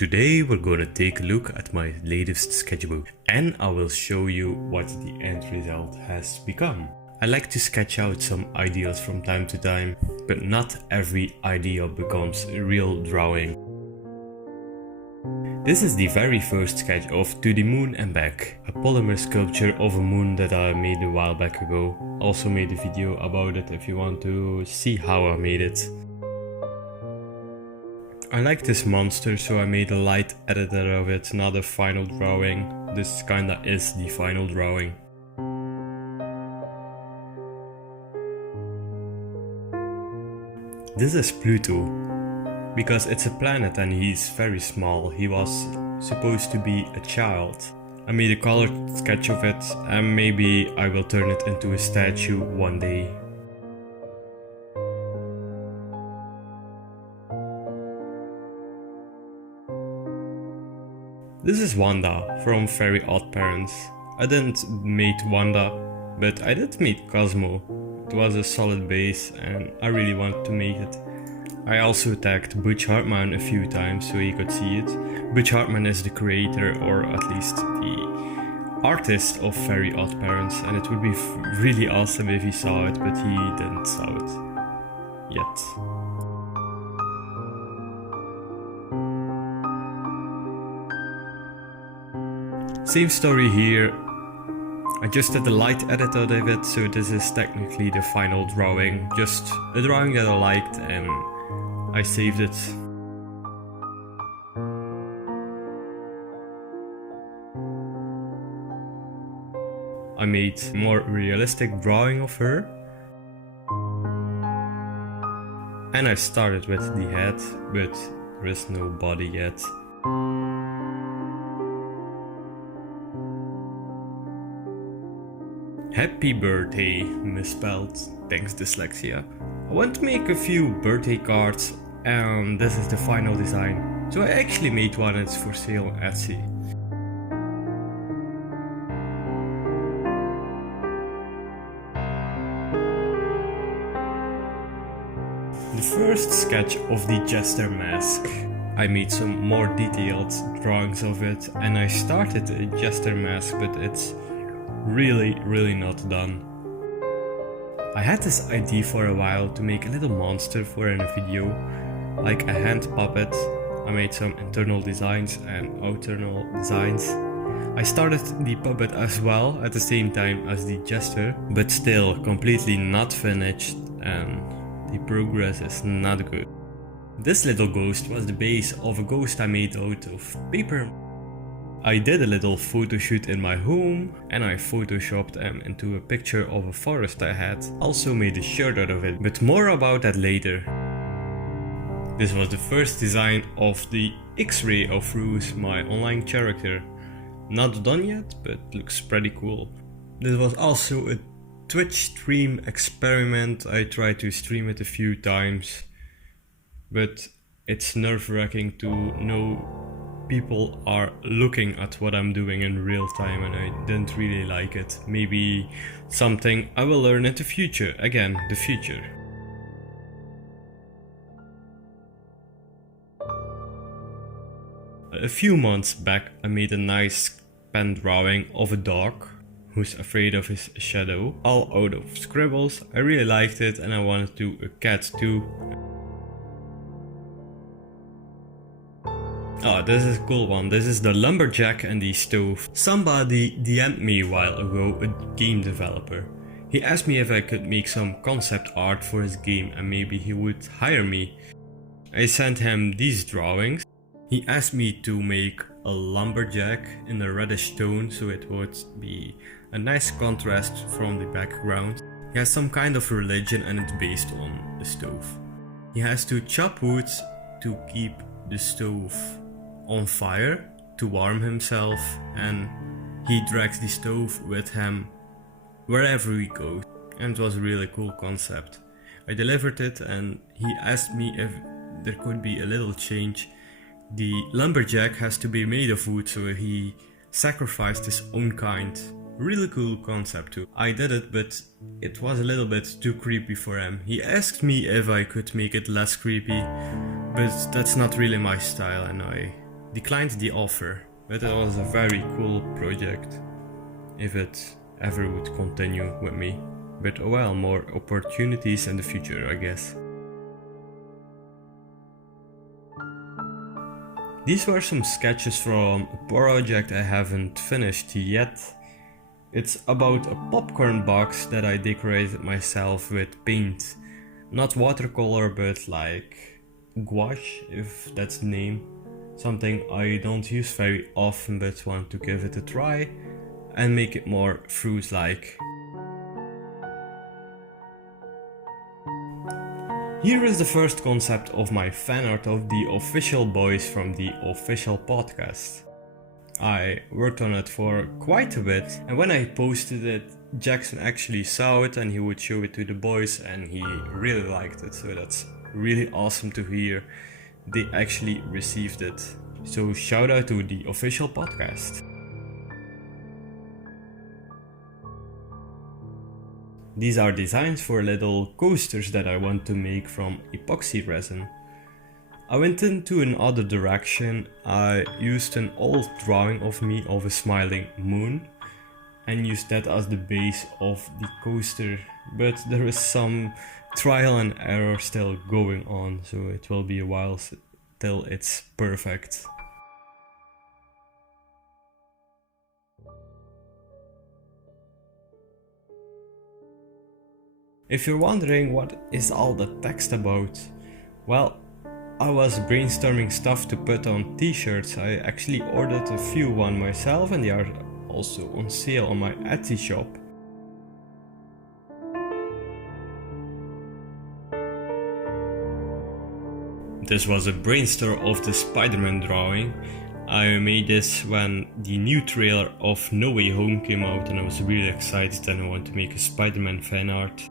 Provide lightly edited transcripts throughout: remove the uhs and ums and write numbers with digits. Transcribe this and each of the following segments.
Today we're gonna take a look at my latest sketchbook and I will show you what the end result has become. I like to sketch out some ideas from time to time, but not every idea becomes a real drawing. This is the very first sketch of To the Moon and Back, a polymer sculpture of a moon that I made a while back ago. Also made a video about it if you want to see how I made it. I like this monster, so I made a light editor of it, not a final drawing. This kinda is the final drawing. This is Pluto, because it's a planet and he's very small. He was supposed to be a child. I made a colored sketch of it and maybe I will turn it into a statue one day. This is Wanda from Very Oddparents. I didn't make Wanda, but I did make Cosmo. It was a solid base and I really wanted to make it. I also tagged Butch Hartman a few times so he could see it. Butch Hartman is the creator, or at least the artist, of Very Oddparents, and it would be really awesome if he saw it, but he didn't saw it yet. Same story here. I just did the light edit out of it, so this is technically the final drawing. Just a drawing that I liked and I saved it. I made a more realistic drawing of her. And I started with the head, but there is no body yet. Happy birthday, misspelled, thanks dyslexia. I want to make a few birthday cards and this is the final design. So I actually made one, it's for sale on Etsy. The first sketch of the Jester Mask. I made some more detailed drawings of it and I started a Jester Mask, but it's really not done. I had this idea for a while to make a little monster for a video, like a hand puppet. I made some internal designs and external designs. I started the puppet as well at the same time as the Jester, but still completely not finished and the progress is not good. This little ghost was the base of a ghost I made out of paper. I did a little photo shoot in my home and I photoshopped them into a picture of a forest I had. Also made a shirt out of it, but more about that later. This was the first design of the X-ray of Frooz, my online character. Not done yet, but looks pretty cool. This was also a Twitch stream experiment. I tried to stream it a few times, but it's nerve-wracking to know people are looking at what I'm doing in real time and I didn't really like it. Maybe something I will learn in the future. Again, the future. A few months back I made a nice pen drawing of a dog who's afraid of his shadow, all out of scribbles. I really liked it and I wanted to do a cat too. Oh, this is a cool one. This is the lumberjack and the stove. Somebody DM'd me a while ago, a game developer. He asked me if I could make some concept art for his game and maybe he would hire me. I sent him these drawings. He asked me to make a lumberjack in a reddish tone so it would be a nice contrast from the background. He has some kind of religion and it's based on the stove. He has to chop wood to keep the stove on fire to warm himself, and he drags the stove with him wherever he goes, and it was a really cool concept. I delivered it and he asked me if there could be a little change. The lumberjack has to be made of wood, so he sacrificed his own kind. Really cool concept too. I did it, but it was a little bit too creepy for him. He asked me if I could make it less creepy, but that's not really my style and I declined the offer, but it was a very cool project, if it ever would continue with me. But oh well, more opportunities in the future, I guess. These were some sketches from a project I haven't finished yet. It's about a popcorn box that I decorated myself with paint. Not watercolor, but like gouache, if that's the name. Something I don't use very often but want to give it a try and make it more Frooz-like. Here is the first concept of my fan art of the official boys from the official podcast. I worked on it for quite a bit, and when I posted it, Jackson actually saw it and he would show it to the boys and he really liked it, so that's really awesome to hear. They actually received it. So shout out to the official podcast. These are designs for little coasters that I want to make from epoxy resin. I went into another direction. I used an old drawing of me of a smiling moon and used that as the base of the coaster, but there is some trial and error still going on, so it will be a while till it's perfect. If you're wondering what is all the text about, well, I was brainstorming stuff to put on t-shirts. I actually ordered a few one myself and they are also on sale on my Etsy shop. This was a brainstorm of the Spider-Man drawing. I made this when the new trailer of No Way Home came out and I was really excited and I want to make a Spider-Man fan art.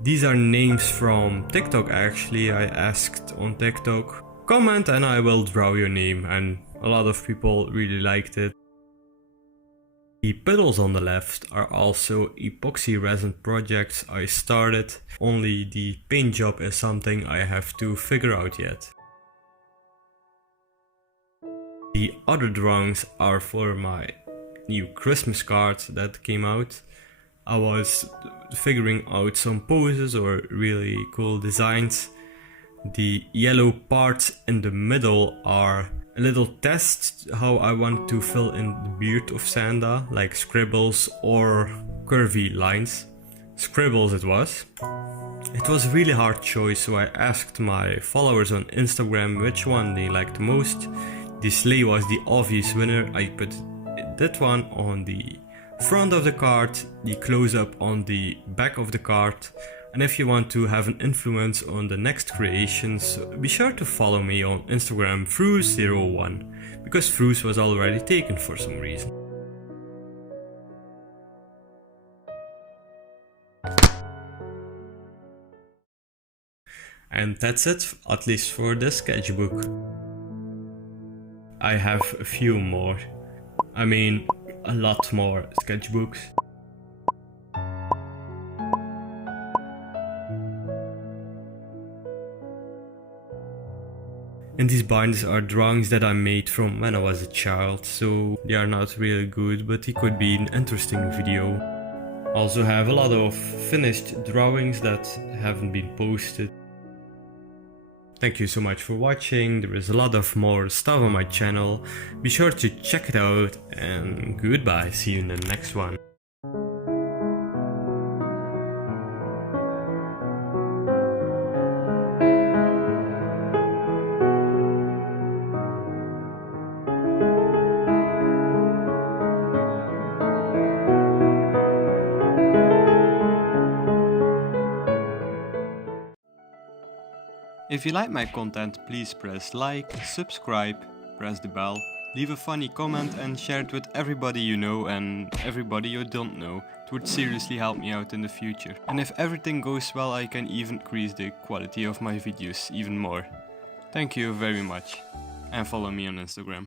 These are names from TikTok actually. I asked on TikTok, comment and I will draw your name, and a lot of people really liked it. The puddles on the left are also epoxy resin projects I started, only the paint job is something I have to figure out yet. The other drawings are for my new Christmas card that came out. I was figuring out some poses or really cool designs. The yellow parts in the middle are a little test how I want to fill in the beard of Santa, like scribbles or curvy lines. Scribbles it was. It was a really hard choice, so I asked my followers on Instagram which one they liked the most. The sleigh was the obvious winner. I put that one on the front of the card, the close-up on the back of the card, and if you want to have an influence on the next creations, be sure to follow me on Instagram Frooz01, because Frooz was already taken for some reason. And that's it, at least for the sketchbook. I have a few more. I mean, a lot more sketchbooks. And these binders are drawings that I made from when I was a child, so they are not really good, but it could be an interesting video. Also have a lot of finished drawings that haven't been posted. Thank you so much for watching. There is a lot of more stuff on my channel. Be sure to check it out and goodbye. See you in the next one. If you like my content, please press like, subscribe, press the bell, leave a funny comment and share it with everybody you know and everybody you don't know. It would seriously help me out in the future. And if everything goes well, I can even increase the quality of my videos even more. Thank you very much and follow me on Instagram.